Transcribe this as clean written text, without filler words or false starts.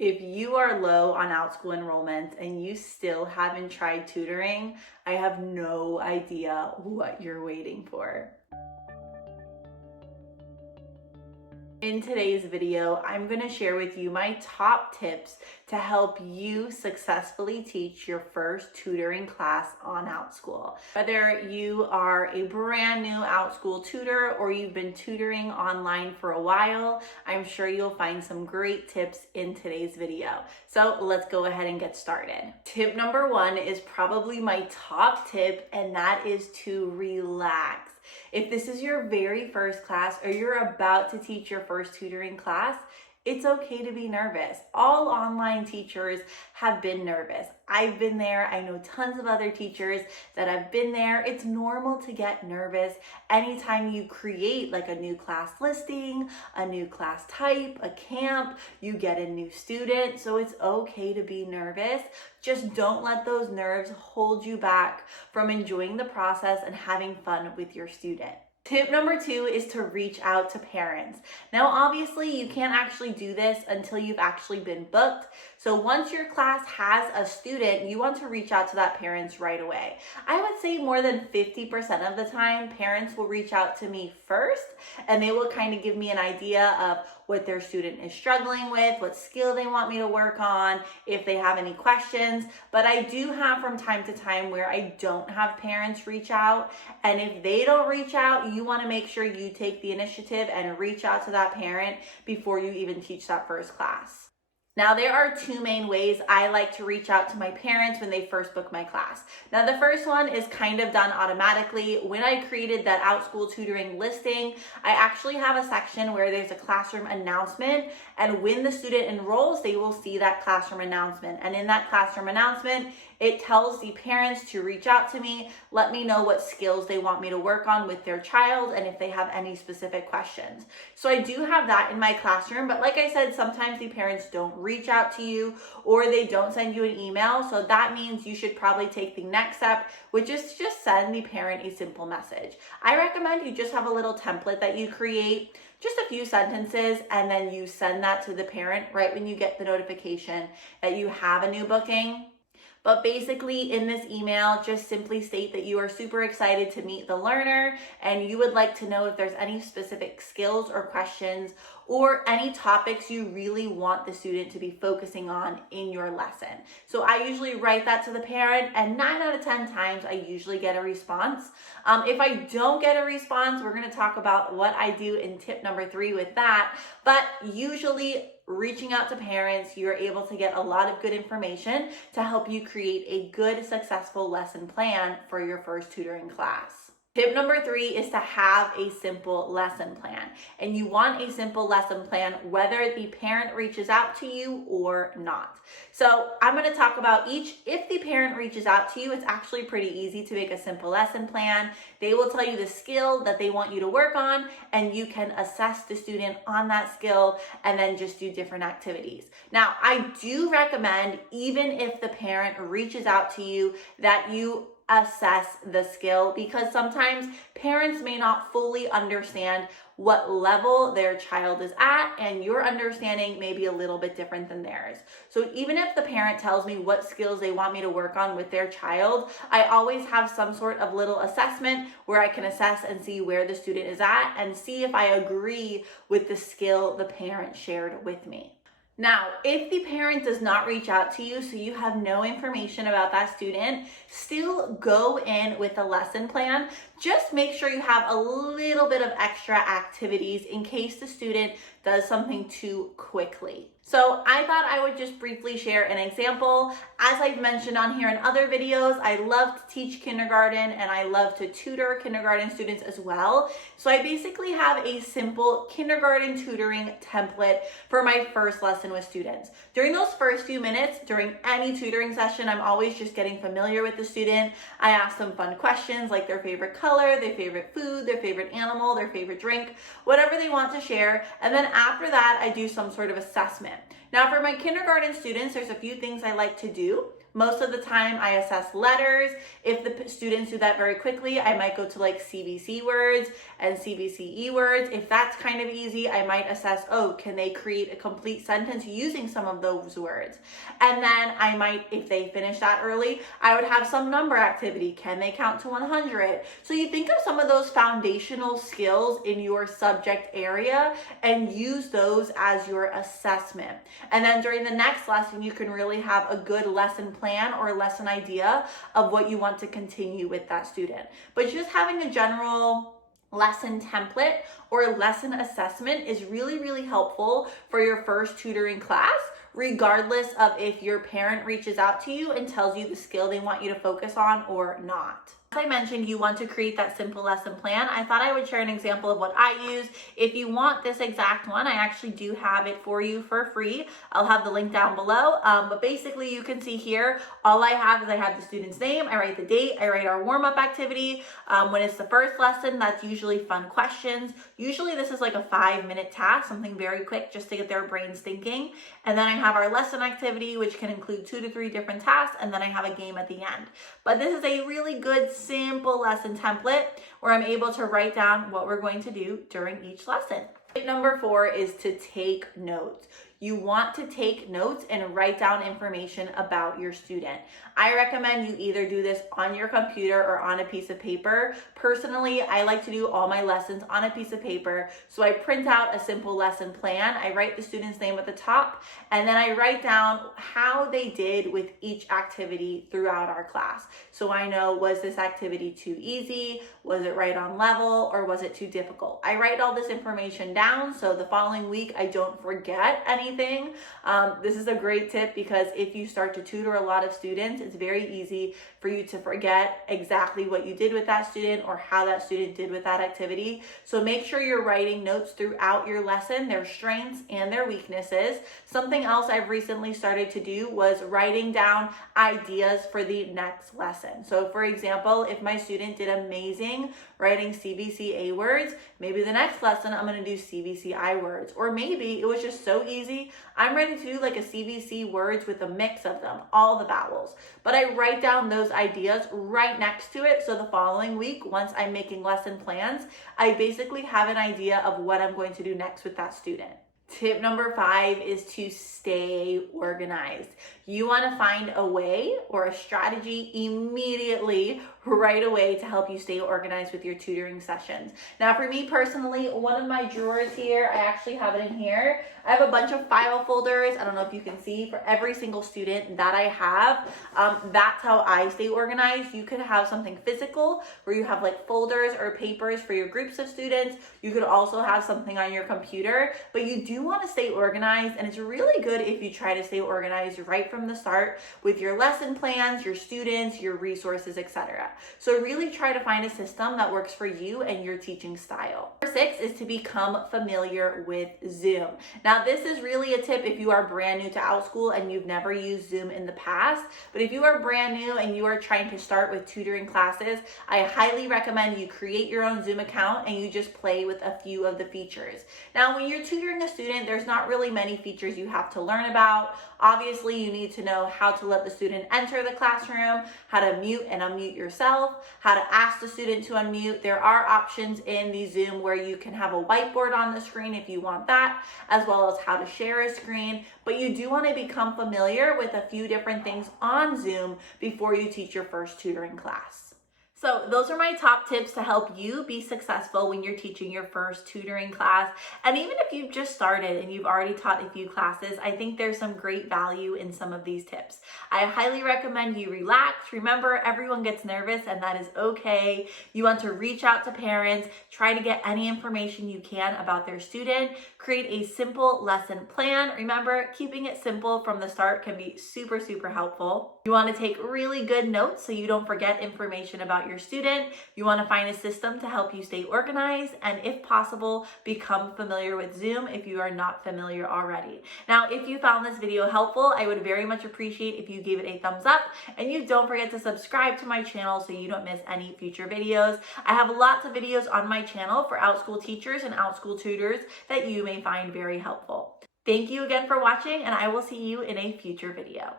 If you are low on Outschool enrollment and you still haven't tried tutoring, I have no idea what you're waiting for. In today's video, I'm going to share with you my top tips to help you successfully teach your first tutoring class on Outschool. Whether you are a brand new Outschool tutor or you've been tutoring online for a while, I'm sure you'll find some great tips in today's video. So let's go ahead and get started. Tip number one is probably my top tip, and that is to relax. If this is your very first class or you're about to teach your first tutoring class, it's okay to be nervous. All online teachers have been nervous. I've been there. I know tons of other teachers that have been there. It's normal to get nervous anytime you create like a new class listing, a new class type, a camp, you get a new student. So it's okay to be nervous. Just don't let those nerves hold you back from enjoying the process and having fun with your student. Tip number two is to reach out to parents. Now, obviously, you can't actually do this until you've actually been booked. So once your class has a student, you want to reach out to that parents right away. I would say more than 50% of the time, parents will reach out to me first, and they will kind of give me an idea of what their student is struggling with, what skill they want me to work on, if they have any questions. But I do have from time to time where I don't have parents reach out. And if they don't reach out, you want to make sure you take the initiative and reach out to that parent before you even teach that first class. Now, there are two main ways I like to reach out to my parents when they first book my class. Now, the first one is kind of done automatically. When I created that Outschool tutoring listing, I actually have a section where there's a classroom announcement, and when the student enrolls, they will see that classroom announcement. And in that classroom announcement, it tells the parents to reach out to me, let me know what skills they want me to work on with their child and if they have any specific questions. So I do have that in my classroom, but like I said, sometimes the parents don't reach out to you or they don't send you an email. So that means you should probably take the next step, which is to just send the parent a simple message. I recommend you just have a little template that you create, just a few sentences, and then you send that to the parent right when you get the notification that you have a new booking. But basically in this email, just simply state that you are super excited to meet the learner and you would like to know if there's any specific skills or questions or any topics you really want the student to be focusing on in your lesson. So I usually write that to the parent, and 9 out of 10 times I usually get a response. If I don't get a response, we're going to talk about what I do in tip number 3 with that. But usually reaching out to parents, you're able to get a lot of good information to help you create a good, successful lesson plan for your first tutoring class. Tip number 3 is to have a simple lesson plan. And you want a simple lesson plan whether the parent reaches out to you or not. So I'm going to talk about each. If the parent reaches out to you, it's actually pretty easy to make a simple lesson plan. They will tell you the skill that they want you to work on, and you can assess the student on that skill and then just do different activities. Now, I do recommend, even if the parent reaches out to you, that you assess the skill, because sometimes parents may not fully understand what level their child is at, and your understanding may be a little bit different than theirs. So even if the parent tells me what skills they want me to work on with their child, I always have some sort of little assessment where I can assess and see where the student is at and see if I agree with the skill the parent shared with me. Now, if the parent does not reach out to you, so you have no information about that student, still go in with a lesson plan. Just make sure you have a little bit of extra activities in case the student does something too quickly. So I thought I would just briefly share an example. As I've mentioned on here in other videos, I love to teach kindergarten and I love to tutor kindergarten students as well. So I basically have a simple kindergarten tutoring template for my first lesson with students. During those first few minutes, during any tutoring session, I'm always just getting familiar with the student. I ask them fun questions like their favorite color, their favorite food, their favorite animal, their favorite drink, whatever they want to share. And then after that, I do some sort of assessment. Now, for my kindergarten students, there's a few things I like to do. Most of the time I assess letters. If the students do that very quickly, I might go to like CVC words and CVCE words. If that's kind of easy, I might assess, oh, can they create a complete sentence using some of those words? And then I might, if they finish that early, I would have some number activity. Can they count to 100? So you think of some of those foundational skills in your subject area and use those as your assessment. And then during the next lesson, you can really have a good lesson plan or lesson idea of what you want to continue with that student. But just having a general lesson template or lesson assessment is really, really helpful for your first tutoring class, regardless of if your parent reaches out to you and tells you the skill they want you to focus on or not. As I mentioned, you want to create that simple lesson plan. I thought I would share an example of what I use. If you want this exact one, I actually do have it for you for free. I'll have the link down below. But basically you can see here, all I have is I have the student's name, I write the date, I write our warm-up activity. When it's the first lesson, that's usually fun questions. Usually this is like a 5-minute task, something very quick just to get their brains thinking. And then I have our lesson activity, which can include 2 to 3 different tasks. And then I have a game at the end. But this is a really good simple lesson template where I'm able to write down what we're going to do during each lesson. Tip number 4 is to take notes. You want to take notes and write down information about your student. I recommend you either do this on your computer or on a piece of paper. Personally, I like to do all my lessons on a piece of paper. So I print out a simple lesson plan. I write the student's name at the top, and then I write down how they did with each activity throughout our class. So I know, was this activity too easy? Was it right on level, or was it too difficult? I write all this information down so the following week I don't forget anything. This is a great tip because if you start to tutor a lot of students, it's very easy for you to forget exactly what you did with that student or how that student did with that activity. So make sure you're writing notes throughout your lesson, their strengths and their weaknesses. Something else I've recently started to do was writing down ideas for the next lesson. So for example, if my student did amazing writing CVCA words, maybe the next lesson I'm going to do CVCI words. Or maybe it was just so easy, I'm ready to do like a CVC words with a mix of them, all the vowels. But I write down those ideas right next to it. So the following week, once I'm making lesson plans, I basically have an idea of what I'm going to do next with that student. Tip number 5 is to stay organized. You want to find a way or a strategy immediately, right away, to help you stay organized with your tutoring sessions. Now, for me personally, one of my drawers here, I actually have it in here. I have a bunch of file folders. I don't know if you can see, for every single student that I have. That's how I stay organized. You could have something physical where you have like folders or papers for your groups of students. You could also have something on your computer, but you do want to stay organized, and it's really good if you try to stay organized right from the start with your lesson plans, your students, your resources, etc. So really try to find a system that works for you and your teaching style. Number 6 is to become familiar with Zoom. Now, this is really a tip if you are brand new to Outschool and you've never used Zoom in the past. But if you are brand new and you are trying to start with tutoring classes, I highly recommend you create your own Zoom account and you just play with a few of the features. Now, when you're tutoring a student, there's not really many features you have to learn about. Obviously, you need to know how to let the student enter the classroom, how to mute and unmute yourself, how to ask the student to unmute. There are options in the Zoom where you can have a whiteboard on the screen if you want that, as well as how to share a screen. But you do want to become familiar with a few different things on Zoom before you teach your first tutoring class. So those are my top tips to help you be successful when you're teaching your first tutoring class. And even if you've just started and you've already taught a few classes, I think there's some great value in some of these tips. I highly recommend you relax. Remember, everyone gets nervous and that is okay. You want to reach out to parents, try to get any information you can about their student, create a simple lesson plan. Remember, keeping it simple from the start can be super, super helpful. You want to take really good notes so you don't forget information about your student. You want to find a system to help you stay organized, and if possible, become familiar with Zoom if you are not familiar already. Now, if you found this video helpful, I would very much appreciate if you gave it a thumbs up, and you don't forget to subscribe to my channel so you don't miss any future videos. I have lots of videos on my channel for Outschool teachers and Outschool tutors that you may find very helpful. Thank you again for watching, and I will see you in a future video.